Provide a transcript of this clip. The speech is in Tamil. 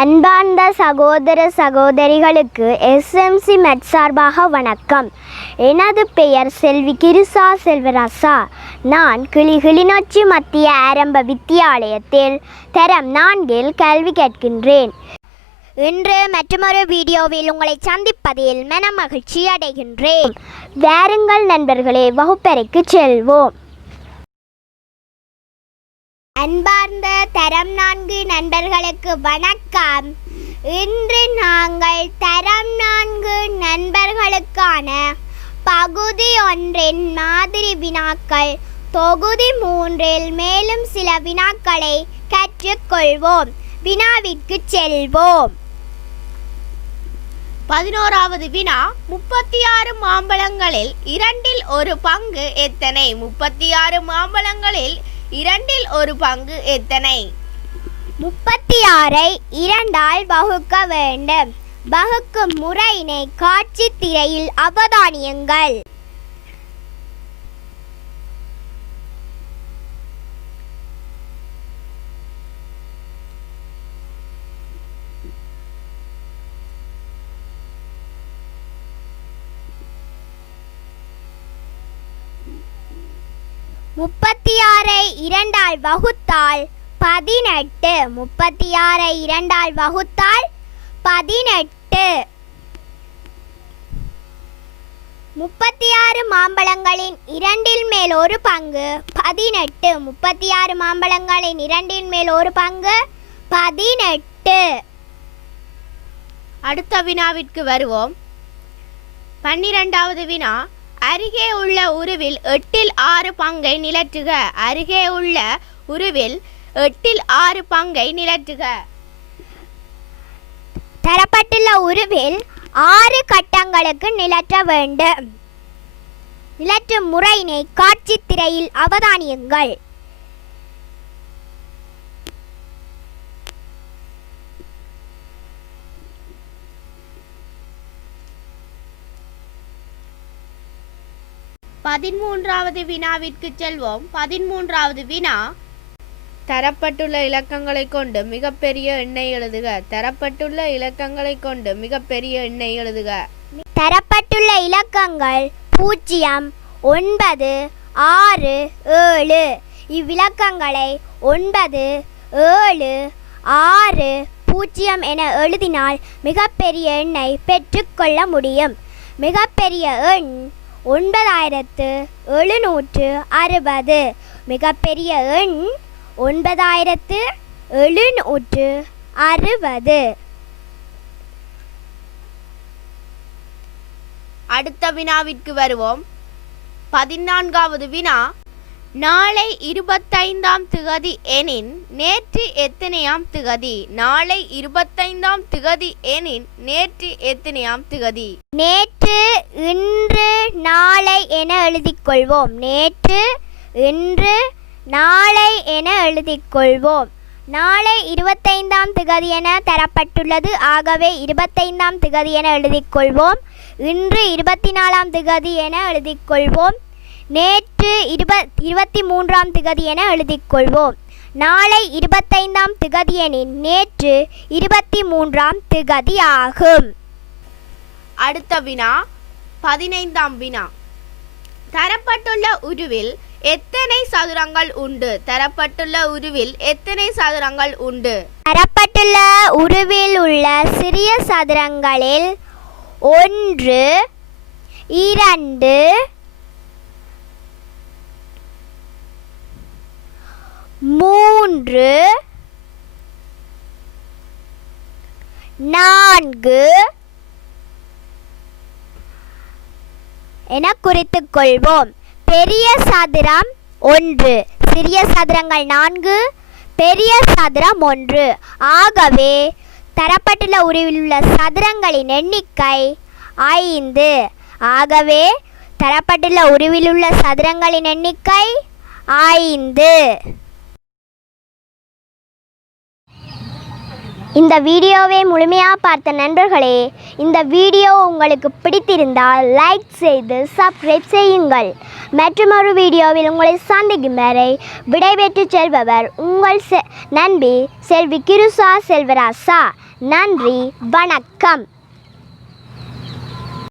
அன்பார்ந்த சகோதர சகோதரிகளுக்கு எஸ்எம்சி மெட் சார்பாக வணக்கம். எனது பெயர் செல்வி கிருசா செல்வராசா. நான் கிளி கிளிநொச்சி மத்திய ஆரம்ப வித்தியாலயத்தில் தரம் நான்கில் கல்வி கேட்கின்றேன் இன்று மற்றொரு வீடியோவில் உங்களை சந்திப்பதில் மன மகிழ்ச்சி அடைகின்றேன். வாருங்கள் நண்பர்களே வகுப்பறைக்கு செல்வோம். அன்பா தரம் நான்கு நண்பர்களுக்கு வணக்கம். இன்று நாங்கள் தரம் நான்கு நண்பர்களுக்கான பகுதி ஒன்றின் மாதிரி வினாக்கள் தொகுதி மூன்றில் மேலும் சில வினாக்களை கற்றுக்கொள்வோம். வினாவிற்கு செல்வோம். பதினோராவது வினா முப்பத்தி ஆறு மாம்பழங்களில் இரண்டில் ஒரு பங்கு எத்தனை? முப்பத்தி ஆறு மாம்பழங்களில் இரண்டில் ஒரு பங்கு எத்தனை? முப்பத்தி ஆறை இரண்டால் வகுக்க வேண்டும். வகுக்கும் முறையினை காட்சி திரையில் அவதானியுங்கள். முப்பத்தி ஆறை இரண்டால் வகுத்தால் பதினெட்டு. முப்பத்தி ஆறை இரண்டால் வகுத்தால் பதினெட்டு. முப்பத்தி ஆறு மாம்பழங்களின் இரண்டில் மேல் ஒரு பங்கு பதினெட்டு. முப்பத்தி ஆறு மாம்பழங்களின் இரண்டில் மேல் ஒரு பங்கு பதினெட்டு. அடுத்த வினாவிற்கு வருவோம். பன்னிரெண்டாவது வினா அருகே உள்ள உருவில் எட்டில் ஆறு பங்கை நிலற்றுக. அருகே உள்ள உருவில் எட்டில் ஆறு பங்கை நிலற்றுக. தரப்பட்டுள்ள உருவில் ஆறு கட்டங்களுக்கு நிலற்ற வேண்டும். நிலற்றும் முறையினை காட்சி திரையில் அவதானியுங்கள். பதிமூன்றாவது வினாவிற்கு செல்வோம். பதிமூன்றாவது வினா. தரப்பட்டுள்ள இலக்கங்களை கொண்டு மிகப்பெரிய எண்ணை எழுதுக. தரப்பட்டுள்ள இலக்கங்களை கொண்டு மிகப்பெரிய எண்ணை எழுதுக. தரப்பட்டுள்ள இலக்கங்கள் பூஜ்ஜியம் ஒன்பது ஆறு ஏழு. இவ்விலக்கங்களை ஒன்பது ஏழு ஆறு பூஜ்ஜியம் என எழுதினால் மிகப்பெரிய எண்ணை பெற்றுக்கொள்ள முடியும். மிகப்பெரிய எண் ஒன்பதாயிரத்து எழுநூற்று அறுபது. மிகப்பெரிய எண் ஒன்பதாயிரத்து எழுநூற்று அறுபது. அடுத்த வினாவிற்கு வருவோம். பதினான்காவது வினா. நாளை இருபத்தைந்தாம் திகதி எனின் நேற்று எத்தனையாம் திகதி? நாளை இருபத்தைந்தாம் திகதி எனின் நேற்று எத்தனையாம் திகதி? நேற்று இன்று நாளை என எழுதிக்கொள்வோம். நேற்று இன்று நாளை என எழுதிக்கொள்வோம். நாளை இருபத்தைந்தாம் திகதி என தரப்பட்டுள்ளது. ஆகவே இருபத்தைந்தாம் திகதி என எழுதிக்கொள்வோம். இன்று இருபத்தி நாலாம் திகதி என எழுதிக்கொள்வோம். நேற்று இருப இருபத்தி மூன்றாம் திகதி என எழுதிக் கொள்வோம் நாளை இருபத்தைந்தாம் திகதி எனின் நேற்று இருபத்தி மூன்றாம் திகதி ஆகும். அடுத்த வினா பதினைந்தாம் வினா. தரப்பட்டுள்ள உருவில் எத்தனை சதுரங்கள் உண்டு? தரப்பட்டுள்ள உருவில் எத்தனை சதுரங்கள் உண்டு? தரப்பட்டுள்ள உருவில் உள்ள சிறிய சதுரங்களில் ஒன்று இரண்டு மூன்று நான்கு. என குறித்துக் கொள்வோம். பெரிய சதுரம் ஒன்று சிறிய சதுரங்கள் நான்கு பெரிய சதுரம் ஒன்று. ஆகவே தரப்பட்டுள்ள உருவில் உள்ள சதுரங்களின் எண்ணிக்கை ஐந்து. ஆகவே தரப்பட்டுள்ள உருவில் உள்ள சதுரங்களின் எண்ணிக்கை ஐந்து. இந்த வீடியோவை முழுமையாக பார்த்த நண்பர்களே இந்த வீடியோ உங்களுக்கு பிடித்திருந்தால் லைக் செய்து சப்ஸ்கிரைப் செய்யுங்கள். மற்றொரு வீடியோவில் உங்களை சந்திக்கும் வரை விடைபெற்று செல்பவர் உங்கள் செ நண்பி செல்வி கிருசா செல்வராசா. நன்றி வணக்கம்.